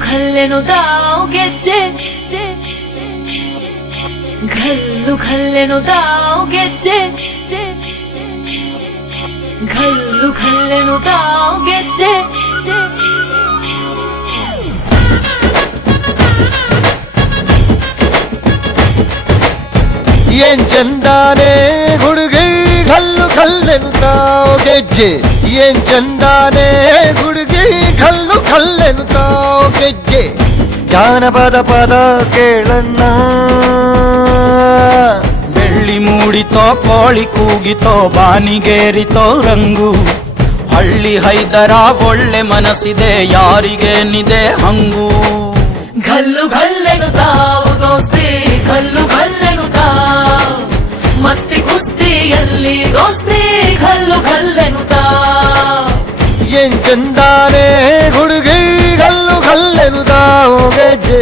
ಖಲ್ಲೆನುತಾವ್ ಗೆಜ್ಜೆ ಘಲ್ಲು ಖಲ್ಲೆನುತಾವ್ ಗೆಜ್ಜೆ ಘಲ್ಲು ಖಲ್ಲೆನುತಾವ್ ಗೆಜ್ಜೆ ಏನ್ ಚಂದಾನೆ ಹುಡುಗಿ ಕಲ್ಲು ಕಲ್ಲೆನುತಾವ್ ಗೆಜ್ಜೆ ಏನ್ ಚಂದಾನೆ ಹುಡುಗಿ ಕಲ್ಲು ಕಲ್ಲೆನುತಾವ್ ಗೆಜ್ಜೆ ಜಾನಪದ ಪದ ಕೇಳಣ್ಣ ಬೆಳ್ಳಿ ಮೂಡಿತೋ ಕೋಳಿ ಕೂಗಿತೋ ಬಾನಿಗೇರಿತೋ ರಂಗು ಹಳ್ಳಿ ಹೈದರ ಒಳ್ಳೆ ಮನಸ್ಸಿದೆ ಯಾರಿಗೇನಿದೆ ಹಂಗು ಘಲ್ಲು ಘಲ್ಲೆನುತಾವ್ ದೋಸ್ತಿ ಘಲ್ಲು ಘಲ್ಲೆನುತಾವ್ ಮಸ್ತಿ ಕುಸ್ತಿಯಲ್ಲಿ ದೋಸ್ತಿ ಘಲ್ಲು ಘಲ್ಲೆನುತಾವ್ ಏನ್ ಚಂದಾನೆ ಹುಡುಗಿ ಕಲ್ಲು ಕಲ್ಲೆನುತಾವ್ ಗೆಜ್ಜೆ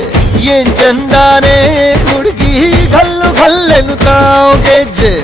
ಏನ್ ಚಂದಾನೆ ಹುಡುಗಿ ಕಲ್ಲು ಕಲ್ಲೆನುತಾವ್ ಗೆಜ್ಜೆ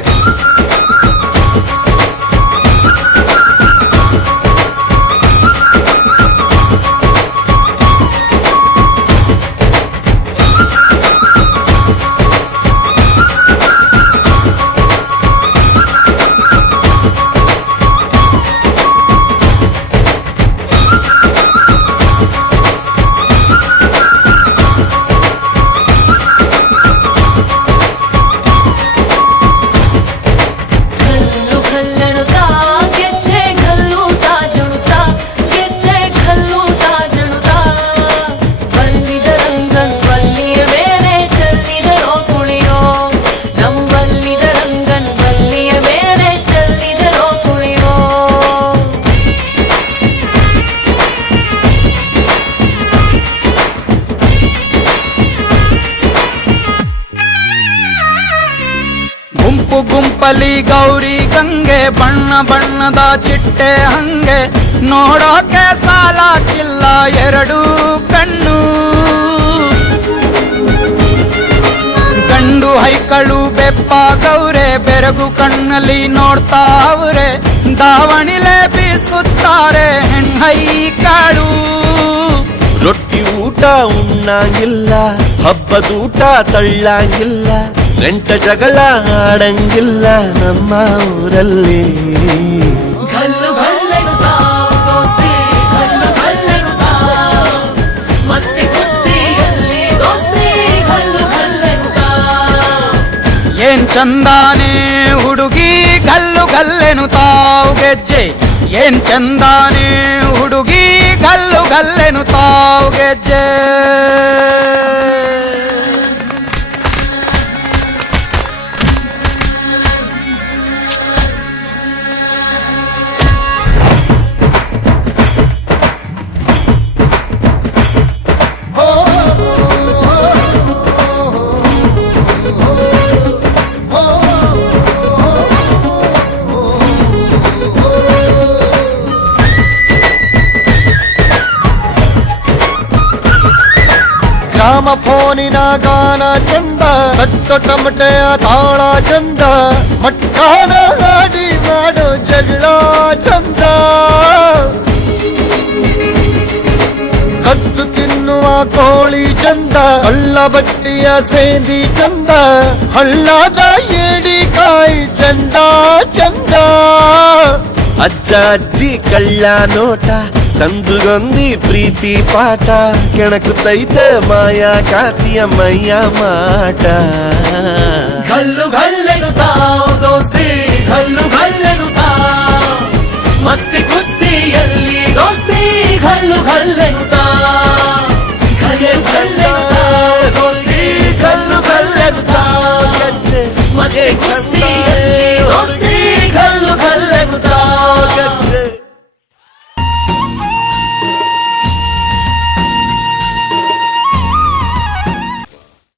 ಗುಂಪು ಗುಂಪಲಿ ಗೌರಿ ಗಂಗೆ ಬಣ್ಣ ಬಣ್ಣದ ಚಿಟ್ಟೆ ಹಂಗೆ ನೋಡೋಕೆ ಸಾಲಾಕಿಲ್ಲ ಎರಡು ಕಣ್ಣು ಗಂಡು ಹೈಕಳು ಬೆಪ್ಪಾಗವ್ರೆ ಬೆರಗು ಕಣ್ಣಲ್ಲಿ ನೋಡ್ತಾವ್ರೆ ದಾವಣಿಲೆ ಬೀಸುತ್ತಾರೆ ಹೆಣ್ಣೈಕಾಳು ರೊಟ್ಟಿ ಊಟ ಉಣ್ಣಂಗಿಲ್ಲ ಹಬ್ಬದೂಟ ತಳ್ಳಂಗಿಲ್ಲ ಗಂಟ ಜಗಳ ಆಡಂಗಿಲ್ಲ ನಮ್ಮ ಊರಲ್ಲಿ ಘಲ್ಲು ಘಲ್ಲೆನುತಾವ್ ದೋಸ್ತಿ ಘಲ್ಲು ಘಲ್ಲೆನುತಾವ್ ಮಸ್ತಿ ಕುಸ್ತಿಯಲ್ಲಿ ದೋಸ್ತಿ ಘಲ್ಲು ಘಲ್ಲೆನುತಾವ್ ಏನ್ ಚಂದಾನೆ ಹುಡುಗಿ ಗಲ್ಲು ಗಲ್ಲೆನುತಾವ್ ಗೆಜ್ಜೆ ಏನ್ ಚಂದಾನೆ ಹುಡುಗಿ ಗಲ್ಲು ಗಲ್ಲೆನುತಾವ್ ಗೆಜ್ಜೆ ಗ್ರಾಮ ಫೋನಿನ ಗಾನ ಚಂದ ತಟ್ಟೊ ಟಮಟೆಯ ತಾಳ ಚಂದ ಮಟ್ಕಾನ ಗಾಡಿ ಮಾಡೋ ಜಗಳ ಚಂದ ಕದ್ದು ತಿನ್ನುವ ಕೋಳಿ ಚಂದ ಹಳ್ಳ ಬಟ್ಟಿಯ ಸೇಂದಿ ಚಂದ ಹಳ್ಳದ ಏಡಿಕಾಯಿ ಚಂದ ಚಂದ ಅಜ್ಜ ಅಜ್ಜಿ ಕಳ್ಳ ನೋಟ ಸಂದುಗೊಂದಿ ಪ್ರೀತಿ ಪಾಠ ಕೆಣಕುತ್ತೈತೆ ಮಾಯಾ ಕಾತಿಯ ಮೈಯ ಮಾಟ ಘಲ್ಲು ಘಲ್ಲೆನುತಾವ್